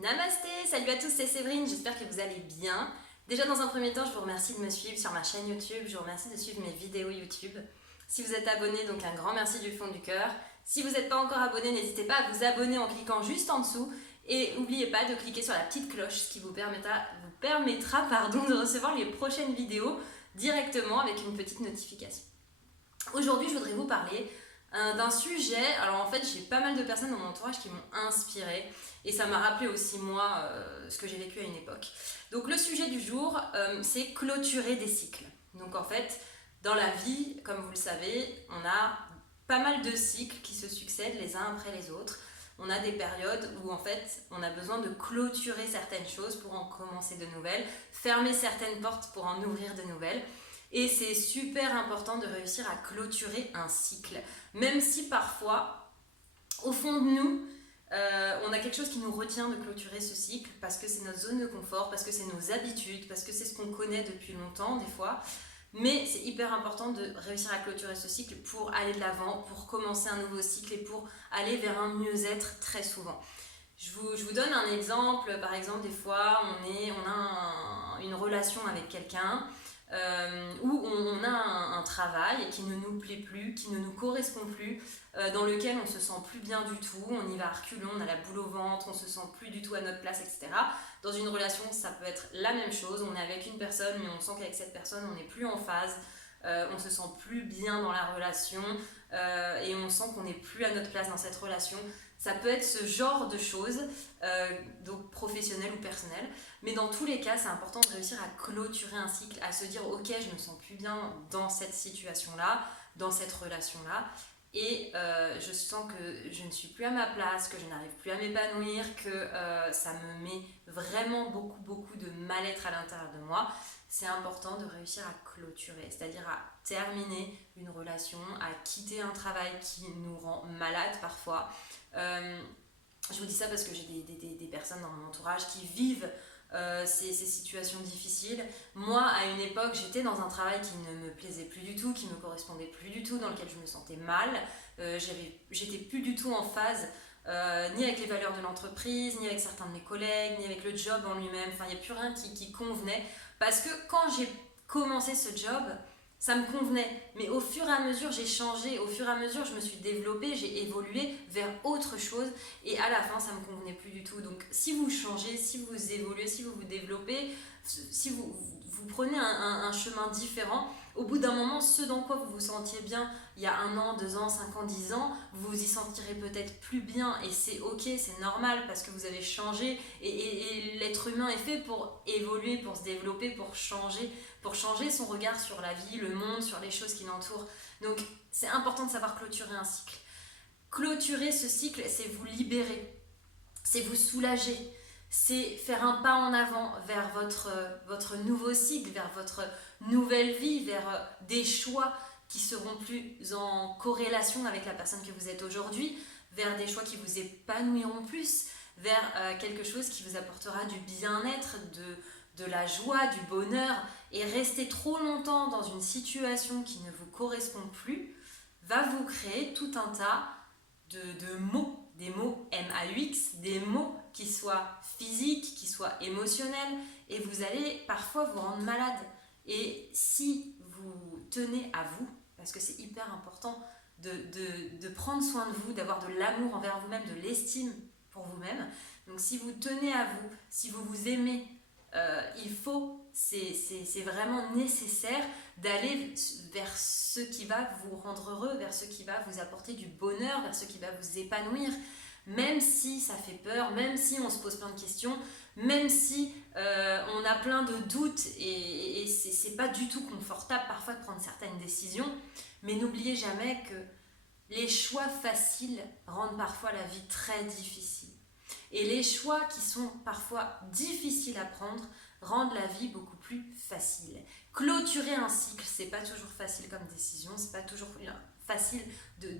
Namasté, salut à tous, c'est Séverine, j'espère que vous allez bien. Déjà dans un premier temps, je vous remercie de me suivre sur ma chaîne YouTube, je vous remercie de suivre mes vidéos YouTube. Si vous êtes abonné, donc un grand merci du fond du cœur. Si vous n'êtes pas encore abonné, n'hésitez pas à vous abonner en cliquant juste en dessous. Et n'oubliez pas de cliquer sur la petite cloche, ce qui vous permettra de recevoir les prochaines vidéos directement avec une petite notification. Aujourd'hui, je voudrais vous parler d'un sujet. Alors en fait, j'ai pas mal de personnes dans mon entourage qui m'ont inspirée et ça m'a rappelé aussi moi ce que j'ai vécu à une époque. Donc le sujet du jour, c'est clôturer des cycles. Donc en fait, dans la vie, comme vous le savez, on a pas mal de cycles qui se succèdent les uns après les autres. On a des périodes où en fait on a besoin de clôturer certaines choses pour en commencer de nouvelles, fermer certaines portes pour en ouvrir de nouvelles. Et c'est super important de réussir à clôturer un cycle. Même si parfois, au fond de nous, on a quelque chose qui nous retient de clôturer ce cycle parce que c'est notre zone de confort, parce que c'est nos habitudes, parce que c'est ce qu'on connaît depuis longtemps des fois. Mais c'est hyper important de réussir à clôturer ce cycle pour aller de l'avant, pour commencer un nouveau cycle et pour aller vers un mieux-être très souvent. Je vous donne un exemple. Par exemple, des fois, on a une relation avec quelqu'un où on a un travail qui ne nous plaît plus, qui ne nous correspond plus, dans lequel on se sent plus bien du tout, on y va à reculons, on a la boule au ventre, on se sent plus du tout à notre place, etc. Dans une relation, ça peut être la même chose, on est avec une personne, mais on sent qu'avec cette personne, on n'est plus en phase, on se sent plus bien dans la relation, et on sent qu'on n'est plus à notre place dans cette relation. Ça peut être ce genre de choses, donc professionnelles ou personnelles, mais dans tous les cas, c'est important de réussir à clôturer un cycle, à se dire ok, je me sens plus bien dans cette situation-là, dans cette relation-là, et je sens que je ne suis plus à ma place, que je n'arrive plus à m'épanouir, que ça me met vraiment beaucoup de mal-être à l'intérieur de moi. C'est important de réussir à clôturer, c'est-à-dire à terminer une relation, à quitter un travail qui nous rend malade parfois. Je vous dis ça parce que j'ai des personnes dans mon entourage qui vivent ces situations difficiles. Moi, à une époque, j'étais dans un travail qui ne me plaisait plus du tout, qui ne me correspondait plus du tout, dans lequel je me sentais mal. J'étais plus du tout en phase ni avec les valeurs de l'entreprise, ni avec certains de mes collègues, ni avec le job en lui-même. Enfin, il n'y a plus rien qui convenait. Parce que quand j'ai commencé ce job, ça me convenait. Mais au fur et à mesure, j'ai changé. Au fur et à mesure, je me suis développée, j'ai évolué vers autre chose. Et à la fin, ça ne me convenait plus du tout. Donc, si vous changez, si vous évoluez, si vous vous développez, si vous prenez un chemin différent, au bout d'un moment, ce dans quoi vous vous sentiez bien il y a 1 an, 2 ans, 5 ans, 10 ans, vous vous y sentirez peut-être plus bien et c'est ok, c'est normal parce que vous avez changé et l'être humain est fait pour évoluer, pour se développer, pour changer son regard sur la vie, le monde, sur les choses qui l'entourent. Donc c'est important de savoir clôturer un cycle. Clôturer ce cycle, c'est vous libérer, c'est vous soulager, c'est faire un pas en avant vers votre nouveau cycle, vers votre nouvelle vie, vers des choix qui seront plus en corrélation avec la personne que vous êtes aujourd'hui, vers des choix qui vous épanouiront plus, vers quelque chose qui vous apportera du bien-être, de la joie, du bonheur. Et rester trop longtemps dans une situation qui ne vous correspond plus va vous créer tout un tas de mots, des mots MAUX, des mots qui soient physiques, qui soient émotionnels, et vous allez parfois vous rendre malade. Et si vous tenez à vous, parce que c'est hyper important de prendre soin de vous, d'avoir de l'amour envers vous-même, de l'estime pour vous-même, donc si vous tenez à vous, si vous vous aimez, c'est vraiment nécessaire d'aller vers ce qui va vous rendre heureux, vers ce qui va vous apporter du bonheur, vers ce qui va vous épanouir, même si ça fait peur, même si on se pose plein de questions, même si on a plein de doutes et c'est pas du tout confortable parfois de prendre certaines décisions, mais n'oubliez jamais que les choix faciles rendent parfois la vie très difficile. Et les choix qui sont parfois difficiles à prendre rendent la vie beaucoup plus facile. Clôturer un cycle, c'est pas toujours facile comme décision, c'est pas toujours facile de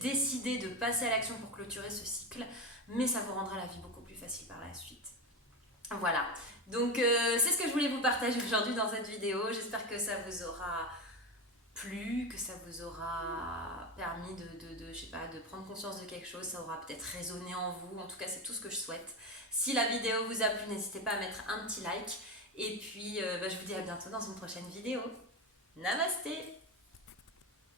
décider de passer à l'action pour clôturer ce cycle, mais ça vous rendra la vie beaucoup plus facile par la suite. Voilà, donc c'est ce que je voulais vous partager aujourd'hui dans cette vidéo. J'espère que ça vous aura plu, que ça vous aura permis je sais pas, de prendre conscience de quelque chose, ça aura peut-être résonné en vous. En tout cas, c'est tout ce que je souhaite. Si la vidéo vous a plu, n'hésitez pas à mettre un petit like. Et puis, je vous dis à bientôt dans une prochaine vidéo. Namasté!